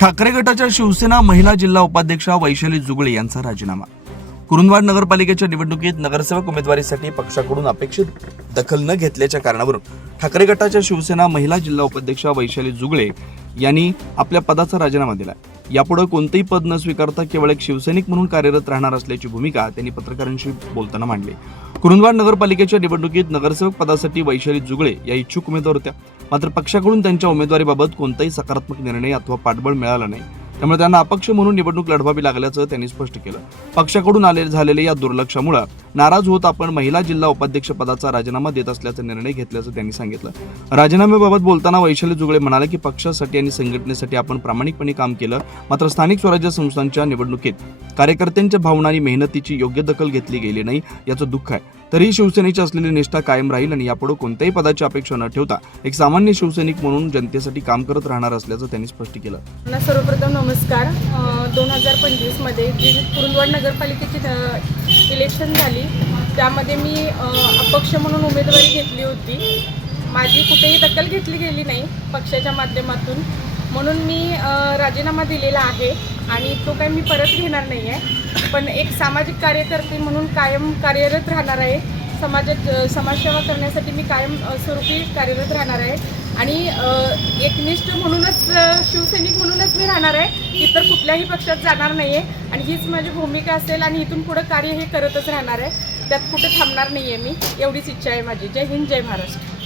ठाकरे गटाच्या शिवसेना महिला जिल्हा उपाध्यक्षा वैशाली जुगळे यांचा राजीनामा। कुरुंदवाड नगरपालिकेच्या निवडणुकीत नगरसेवक उमेदवारीसाठी पक्षाकडून अपेक्षित दखल न घेतल्याच्या कारणावरून ठाकरे गटाच्या शिवसेना महिला जिल्हा उपाध्यक्षा वैशाली जुगळे यांनी आपल्या पदाचा राजीनामा दिला। यापुढे कोणतेही पद न स्वीकारता केवळ एक शिवसैनिक म्हणून कार्यरत राहणार असल्याची भूमिका त्यांनी पत्रकारांशी बोलताना मांडली। कुरुंदवाड नगरपालिकेच्या निवडणुकीत नगरसेवक पदासाठी वैशाली जुगळे या इच्छुक उमेदवार होत्या, मात्र पक्षाकडून त्यांच्या उमेदवारीबाबत कोणताही सकारात्मक निर्णय अथवा पाठबळ मिळालं नाही, त्यामुळे त्यांना अपक्ष म्हणून निवडणूक लढवावी लागल्याचं त्यांनी स्पष्ट केलं। पक्षाकडून झालेल्या या दुर्लक्षामुळे नाराज होत आपण महिला जिल्हा उपाध्यक्ष पदाचा राजीनामा देत असल्याचा निर्णय घेतल्याचं त्यांनी सांगितलं। राजीनाम्याबाबत बोलताना वैशाली जुगळे म्हणाले की पक्षासाठी आणि संघटनेसाठी आपण प्रामाणिकपणे काम केलं, मात्र स्थानिक स्वराज्य संस्थांच्या निवडणुकीत कार्यकर्त्यांच्या भावना आणि मेहनतीची योग्य दखल घेतली गेली नाही, याचं दुःख आहे। तरीही शिवसेनेची असलेली निष्ठा कायम राहील आणि यापुढे कोणत्याही पदाची अपेक्षा न ठेवता एक सामान्य शिवसैनिक म्हणून जनतेसाठी काम करत राहणार असल्याचं त्यांनी स्पष्ट केलं। सर्वप्रथम नमस्कार। 2025 मध्ये जी कुरुंदवाड नगरपालिकेची इलेक्शन झाली त्यामध्ये मी अपक्ष म्हणून उमेदवारी घेतली होती। माझी कुठेही दखल घेतली गेली नाही पक्षाच्या माध्यमातून, म्हणून मी राजीनामा दिलेला आहे आणि तो काही मी परत घेणार नाही आहे। पण एक सामाजिक कार्यकर्ते म्हणून कायम कार्यरत राहणार आहे। समाजसेवा करण्यासाठी मी कायम स्वरूपी कार्यरत राहणार आहे आणि एकनिष्ठ म्हणूनच शिवसैनिक म्हणूनच मी राहणार आहे। इतर कुठल्याही पक्षात जाणार नाही आहे आणि हीच माझी भूमिका असेल आणि इथून पुढे कार्य हे करतच राहणार आहे। त्यात कुठे थांबणार नाही आहे मी, एवढीच इच्छा आहे माझी। जय हिंद, जय महाराष्ट्र।